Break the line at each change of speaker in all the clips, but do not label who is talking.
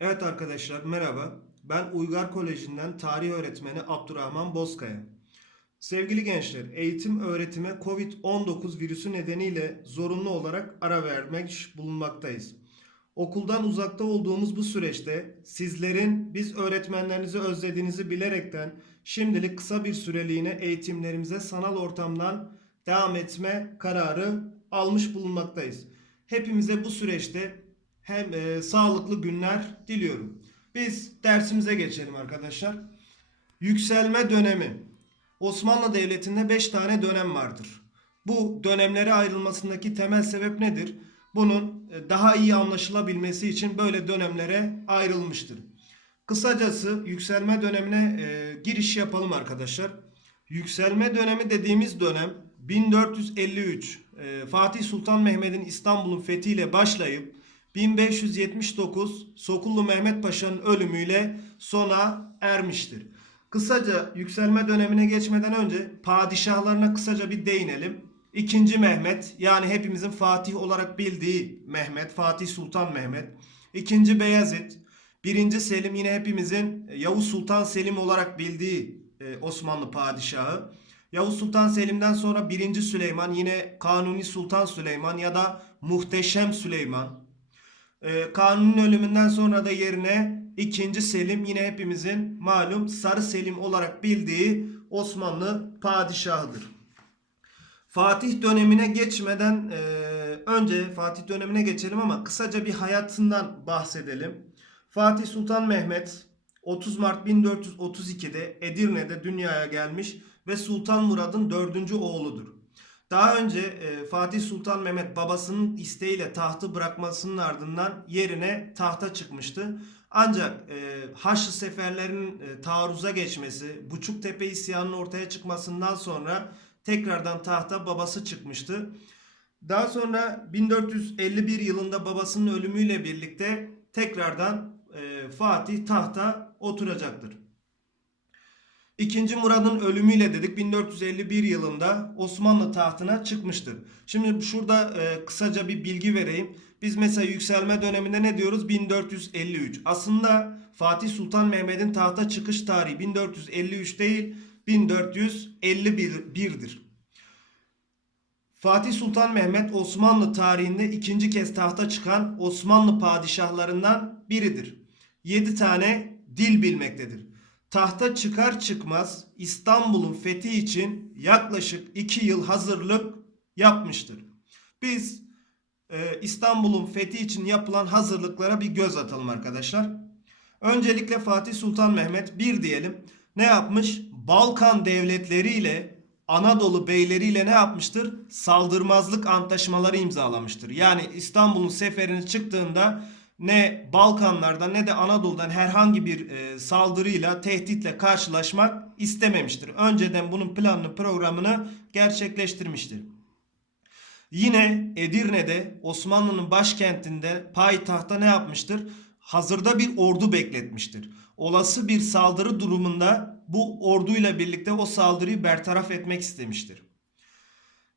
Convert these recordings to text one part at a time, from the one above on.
Evet arkadaşlar merhaba. Ben Uygar Koleji'nden tarih öğretmeni Abdurrahman Bozkaya. Sevgili gençler, eğitim öğretime Covid-19 virüsü nedeniyle zorunlu olarak ara vermek bulunmaktayız. Okuldan uzakta olduğumuz bu süreçte sizlerin biz öğretmenlerinizi özlediğinizi bilerekten şimdilik kısa bir süreliğine eğitimlerimize sanal ortamdan devam etme kararı almış bulunmaktayız. Hepimize bu süreçte hem e, sağlıklı günler diliyorum. Biz dersimize geçelim arkadaşlar. Yükselme dönemi. Osmanlı Devleti'nde 5 tane dönem vardır. Bu dönemlere ayrılmasındaki temel sebep nedir? Bunun e, daha iyi anlaşılabilmesi için böyle dönemlere ayrılmıştır. Kısacası yükselme dönemine e, giriş yapalım arkadaşlar. Yükselme dönemi dediğimiz dönem 1453 e, Fatih Sultan Mehmet'in İstanbul'un fethiyle başlayıp 1579 Sokullu Mehmet Paşa'nın ölümüyle sona ermiştir. Kısaca yükselme dönemine geçmeden önce padişahlarına kısaca bir değinelim. İkinci Mehmet yani hepimizin Fatih olarak bildiği Mehmet, Fatih Sultan Mehmet. İkinci Beyazıt, birinci Selim yine hepimizin Yavuz Sultan Selim olarak bildiği e, Osmanlı padişahı. Yavuz Sultan Selim'den sonra 1. Süleyman yine Kanuni Sultan Süleyman ya da Muhteşem Süleyman. Ee, Kanuni'nin ölümünden sonra da yerine 2. Selim yine hepimizin malum Sarı Selim olarak bildiği Osmanlı padişahıdır. Fatih dönemine geçmeden e, önce Fatih dönemine geçelim ama kısaca bir hayatından bahsedelim. Fatih Sultan Mehmet 30 Mart 1432'de Edirne'de dünyaya gelmiş ve Sultan Murad'ın dördüncü oğludur. Daha önce e, Fatih Sultan Mehmet babasının isteğiyle tahtı bırakmasının ardından yerine tahta çıkmıştı. Ancak e, Haçlı seferlerinin e, taarruza geçmesi, Buçuktepe isyanının ortaya çıkmasından sonra tekrardan tahta babası çıkmıştı. Daha sonra 1451 yılında babasının ölümüyle birlikte tekrardan e, Fatih tahta oturacaktır. İkinci Murad'ın ölümüyle dedik 1451 yılında Osmanlı tahtına çıkmıştır. Şimdi şurada e, kısaca bir bilgi vereyim. Biz mesela yükselme döneminde ne diyoruz? 1453. Aslında Fatih Sultan Mehmet'in tahta çıkış tarihi 1453 değil 1451'dir. Fatih Sultan Mehmet Osmanlı tarihinde ikinci kez tahta çıkan Osmanlı padişahlarından biridir. 7 tane dil bilmektedir. Tahta çıkar çıkmaz İstanbul'un fethi için yaklaşık 2 yıl hazırlık yapmıştır. Biz e, İstanbul'un fethi için yapılan hazırlıklara bir göz atalım arkadaşlar. Öncelikle Fatih Sultan Mehmet bir diyelim ne yapmış? Balkan devletleriyle Anadolu beyleriyle ne yapmıştır? Saldırmazlık antlaşmaları imzalamıştır. Yani İstanbul'un seferini çıktığında ne Balkanlardan ne de Anadolu'dan herhangi bir e, saldırıyla, tehditle karşılaşmak istememiştir. Önceden bunun planını, programını gerçekleştirmiştir. Yine Edirne'de Osmanlı'nın başkentinde payitahta ne yapmıştır? Hazırda bir ordu bekletmiştir. Olası bir saldırı durumunda bu orduyla birlikte o saldırıyı bertaraf etmek istemiştir.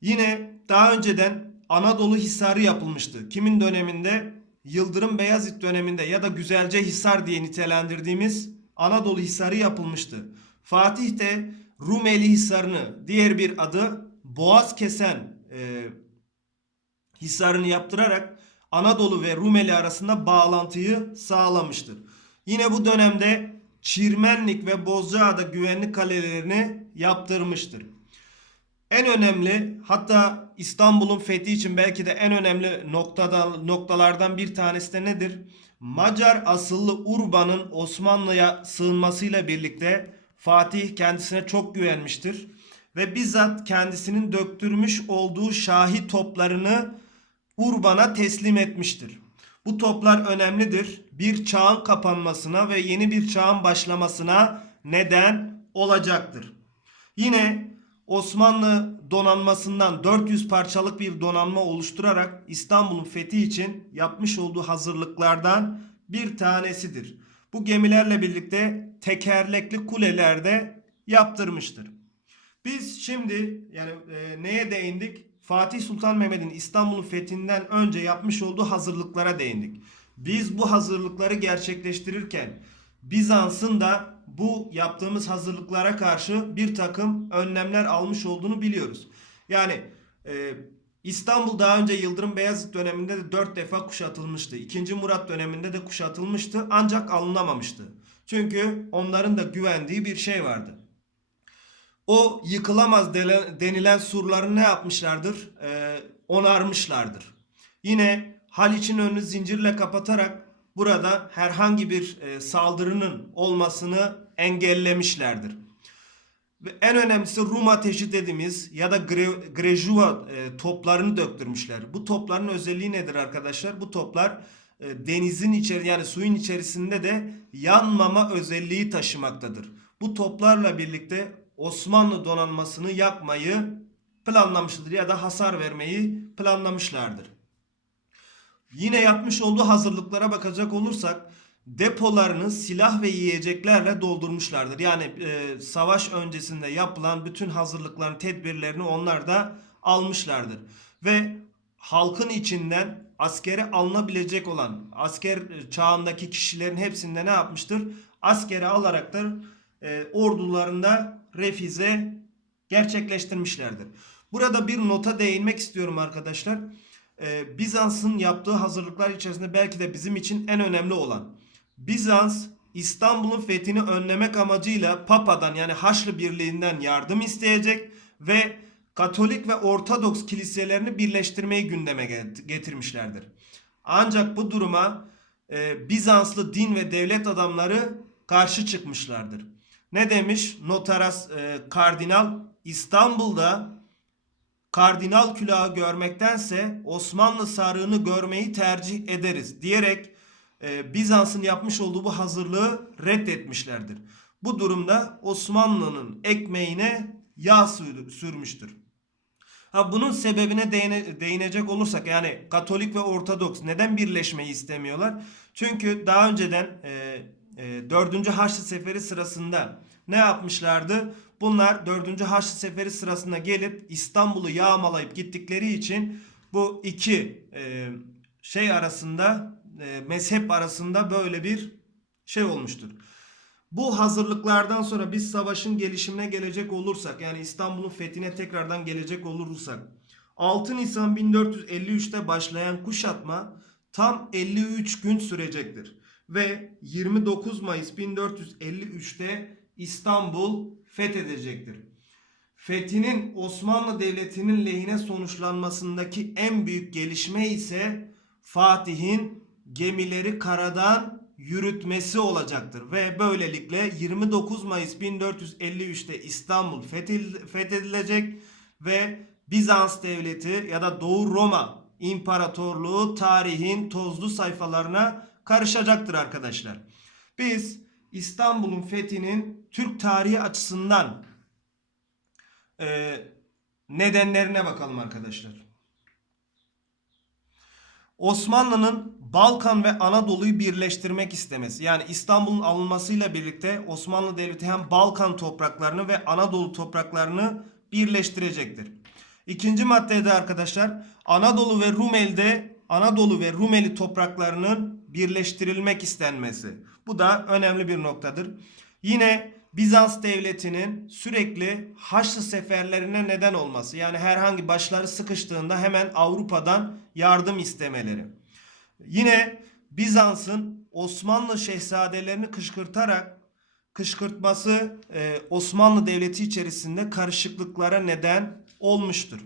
Yine daha önceden Anadolu Hisarı yapılmıştı. Kimin döneminde? Yıldırım Beyazıt döneminde ya da Güzelce Hisar diye nitelendirdiğimiz Anadolu Hisarı yapılmıştı. Fatih de Rumeli Hisarı'nı diğer bir adı Boğaz Kesen e, Hisarı'nı yaptırarak Anadolu ve Rumeli arasında bağlantıyı sağlamıştır. Yine bu dönemde Çirmenlik ve Bozcaada güvenlik kalelerini yaptırmıştır. En önemli hatta İstanbul'un fethi için belki de en önemli noktada, noktalardan bir tanesi de nedir? Macar asıllı Urban'ın Osmanlı'ya sığınmasıyla birlikte Fatih kendisine çok güvenmiştir. Ve bizzat kendisinin döktürmüş olduğu şahi toplarını Urban'a teslim etmiştir. Bu toplar önemlidir. Bir çağın kapanmasına ve yeni bir çağın başlamasına neden olacaktır. Yine Osmanlı donanmasından 400 parçalık bir donanma oluşturarak İstanbul'un fethi için yapmış olduğu hazırlıklardan bir tanesidir. Bu gemilerle birlikte tekerlekli kulelerde yaptırmıştır. Biz şimdi yani e, neye değindik? Fatih Sultan Mehmet'in İstanbul'un fethinden önce yapmış olduğu hazırlıklara değindik. Biz bu hazırlıkları gerçekleştirirken Bizans'ın da bu yaptığımız hazırlıklara karşı bir takım önlemler almış olduğunu biliyoruz. Yani e, İstanbul daha önce Yıldırım Beyazıt döneminde de 4 defa kuşatılmıştı. 2. Murat döneminde de kuşatılmıştı ancak alınamamıştı. Çünkü onların da güvendiği bir şey vardı. O yıkılamaz denilen surları ne yapmışlardır? Ee, onarmışlardır. Yine Haliç'in önünü zincirle kapatarak burada herhangi bir e, saldırının olmasını engellemişlerdir. Ve en önemlisi Rum ateşi dediğimiz ya da gre, Grejua e, toplarını döktürmüşler. Bu topların özelliği nedir arkadaşlar? Bu toplar e, denizin içeri yani suyun içerisinde de yanmama özelliği taşımaktadır. Bu toplarla birlikte Osmanlı donanmasını yakmayı planlamıştır ya da hasar vermeyi planlamışlardır. Yine yapmış olduğu hazırlıklara bakacak olursak depolarını silah ve yiyeceklerle doldurmuşlardır. Yani e, savaş öncesinde yapılan bütün hazırlıkların tedbirlerini onlar da almışlardır. Ve halkın içinden askere alınabilecek olan asker çağındaki kişilerin hepsinde ne yapmıştır? Askere alaraklar e, ordularında refize gerçekleştirmişlerdir. Burada bir nota değinmek istiyorum arkadaşlar. Ee, Bizans'ın yaptığı hazırlıklar içerisinde belki de bizim için en önemli olan Bizans İstanbul'un fethini önlemek amacıyla Papa'dan yani Haçlı Birliği'nden yardım isteyecek ve Katolik ve Ortodoks kiliselerini birleştirmeyi gündeme get- getirmişlerdir. Ancak bu duruma e, Bizanslı din ve devlet adamları karşı çıkmışlardır. Ne demiş Notaras e, Kardinal İstanbul'da kardinal külahı görmektense Osmanlı sarığını görmeyi tercih ederiz diyerek e, Bizans'ın yapmış olduğu bu hazırlığı reddetmişlerdir. Bu durumda Osmanlı'nın ekmeğine yağ sür- sürmüştür. Ha bunun sebebine değine- değinecek olursak yani Katolik ve Ortodoks neden birleşmeyi istemiyorlar? Çünkü daha önceden e, e, 4. Haçlı Seferi sırasında ne yapmışlardı? Bunlar 4. Haçlı Seferi sırasında gelip İstanbul'u yağmalayıp gittikleri için bu iki e, şey arasında e, mezhep arasında böyle bir şey olmuştur. Bu hazırlıklardan sonra biz savaşın gelişimine gelecek olursak yani İstanbul'un fethine tekrardan gelecek olursak 6 Nisan 1453'te başlayan kuşatma tam 53 gün sürecektir. Ve 29 Mayıs 1453'te İstanbul fethedecektir. Fethinin Osmanlı Devleti'nin lehine sonuçlanmasındaki en büyük gelişme ise Fatih'in gemileri karadan yürütmesi olacaktır ve böylelikle 29 Mayıs 1453'te İstanbul fethedilecek ve Bizans devleti ya da Doğu Roma İmparatorluğu tarihin tozlu sayfalarına karışacaktır arkadaşlar. Biz İstanbul'un fethinin Türk tarihi açısından e, nedenlerine bakalım arkadaşlar. Osmanlı'nın Balkan ve Anadolu'yu birleştirmek istemesi. Yani İstanbul'un alınmasıyla birlikte Osmanlı Devleti hem Balkan topraklarını ve Anadolu topraklarını birleştirecektir. İkinci maddede arkadaşlar Anadolu ve Rumeli'de Anadolu ve Rumeli topraklarının birleştirilmek istenmesi. Bu da önemli bir noktadır. Yine Bizans devletinin sürekli Haçlı seferlerine neden olması. Yani herhangi başları sıkıştığında hemen Avrupa'dan yardım istemeleri. Yine Bizans'ın Osmanlı şehzadelerini kışkırtarak kışkırtması e, Osmanlı Devleti içerisinde karışıklıklara neden olmuştur.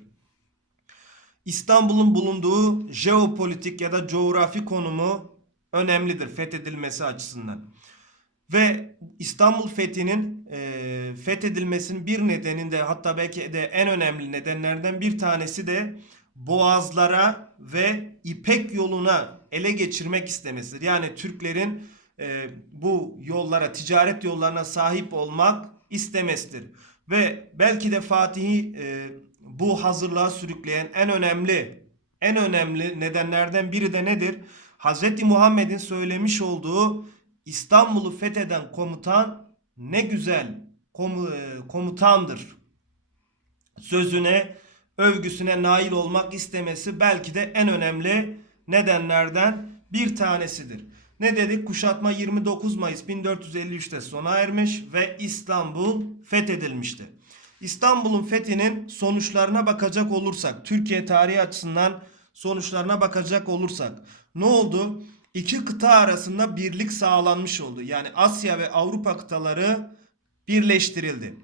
İstanbul'un bulunduğu jeopolitik ya da coğrafi konumu önemlidir fethedilmesi açısından. Ve İstanbul fethinin e, fethedilmesinin bir nedeninde hatta belki de en önemli nedenlerden bir tanesi de boğazlara ve İpek yoluna ele geçirmek istemesidir. Yani Türklerin e, bu yollara, ticaret yollarına sahip olmak istemesidir. Ve belki de Fatih'i e, bu hazırlığa sürükleyen en önemli en önemli nedenlerden biri de nedir? Hazreti Muhammed'in söylemiş olduğu İstanbul'u fetheden komutan ne güzel e, komutandır. Sözüne, övgüsüne nail olmak istemesi belki de en önemli nedenlerden bir tanesidir. Ne dedik? Kuşatma 29 Mayıs 1453'te sona ermiş ve İstanbul fethedilmiştir. İstanbul'un fethinin sonuçlarına bakacak olursak, Türkiye tarihi açısından sonuçlarına bakacak olursak ne oldu? İki kıta arasında birlik sağlanmış oldu. Yani Asya ve Avrupa kıtaları birleştirildi.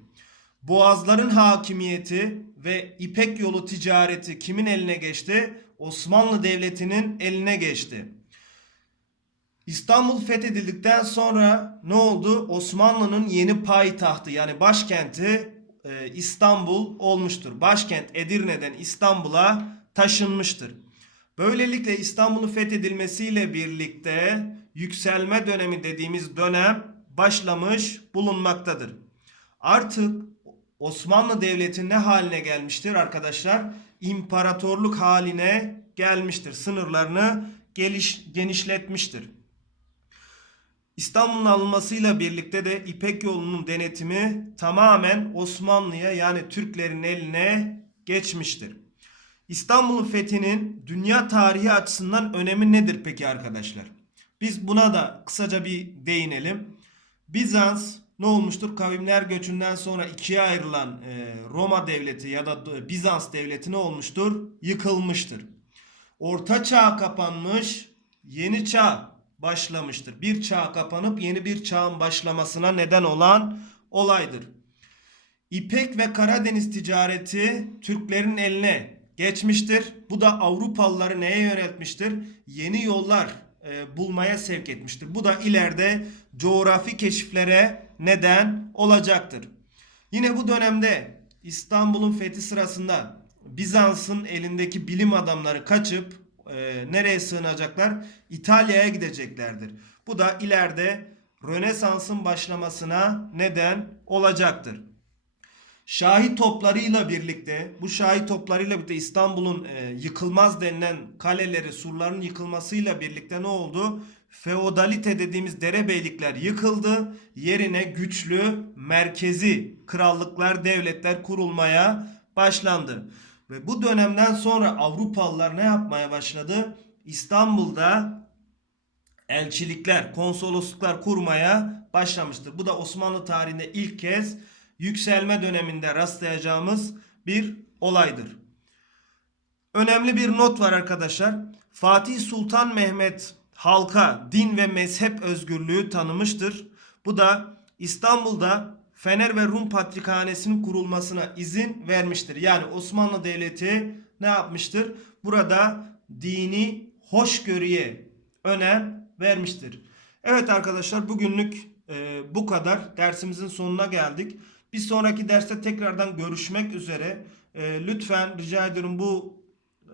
Boğazların hakimiyeti ve İpek yolu ticareti kimin eline geçti? Osmanlı Devleti'nin eline geçti. İstanbul fethedildikten sonra ne oldu? Osmanlı'nın yeni payitahtı yani başkenti e, İstanbul olmuştur. Başkent Edirne'den İstanbul'a taşınmıştır. Böylelikle İstanbul'un fethedilmesiyle birlikte yükselme dönemi dediğimiz dönem başlamış bulunmaktadır. Artık Osmanlı Devleti ne haline gelmiştir arkadaşlar? İmparatorluk haline gelmiştir. Sınırlarını geliş, genişletmiştir. İstanbul'un alınmasıyla birlikte de İpek yolunun denetimi tamamen Osmanlı'ya yani Türklerin eline geçmiştir. İstanbul'un fethinin dünya tarihi açısından önemi nedir peki arkadaşlar? Biz buna da kısaca bir değinelim. Bizans ne olmuştur? Kavimler göçünden sonra ikiye ayrılan e, Roma devleti ya da Bizans devleti ne olmuştur? Yıkılmıştır. Orta çağ kapanmış, yeni çağ başlamıştır. Bir çağ kapanıp yeni bir çağın başlamasına neden olan olaydır. İpek ve Karadeniz ticareti Türklerin eline geçmiştir. Bu da Avrupalıları neye yöneltmiştir? Yeni yollar e, bulmaya sevk etmiştir. Bu da ileride coğrafi keşiflere neden olacaktır. Yine bu dönemde İstanbul'un fethi sırasında Bizans'ın elindeki bilim adamları kaçıp e, nereye sığınacaklar? İtalya'ya gideceklerdir. Bu da ileride Rönesans'ın başlamasına neden olacaktır. Şahi toplarıyla birlikte bu şahi toplarıyla birlikte İstanbul'un e, yıkılmaz denilen kaleleri surların yıkılmasıyla birlikte ne oldu? Feodalite dediğimiz derebeylikler yıkıldı. Yerine güçlü merkezi krallıklar, devletler kurulmaya başlandı. Ve bu dönemden sonra Avrupalılar ne yapmaya başladı? İstanbul'da elçilikler, konsolosluklar kurmaya başlamıştır. Bu da Osmanlı tarihinde ilk kez yükselme döneminde rastlayacağımız bir olaydır. Önemli bir not var arkadaşlar. Fatih Sultan Mehmet halka din ve mezhep özgürlüğü tanımıştır. Bu da İstanbul'da Fener ve Rum Patrikhanesi'nin kurulmasına izin vermiştir. Yani Osmanlı Devleti ne yapmıştır? Burada dini hoşgörüye önem vermiştir. Evet arkadaşlar bugünlük e, bu kadar. Dersimizin sonuna geldik. Bir sonraki derste tekrardan görüşmek üzere. E, lütfen rica ediyorum bu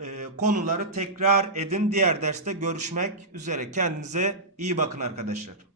e, konuları tekrar edin. Diğer derste görüşmek üzere. Kendinize iyi bakın arkadaşlar.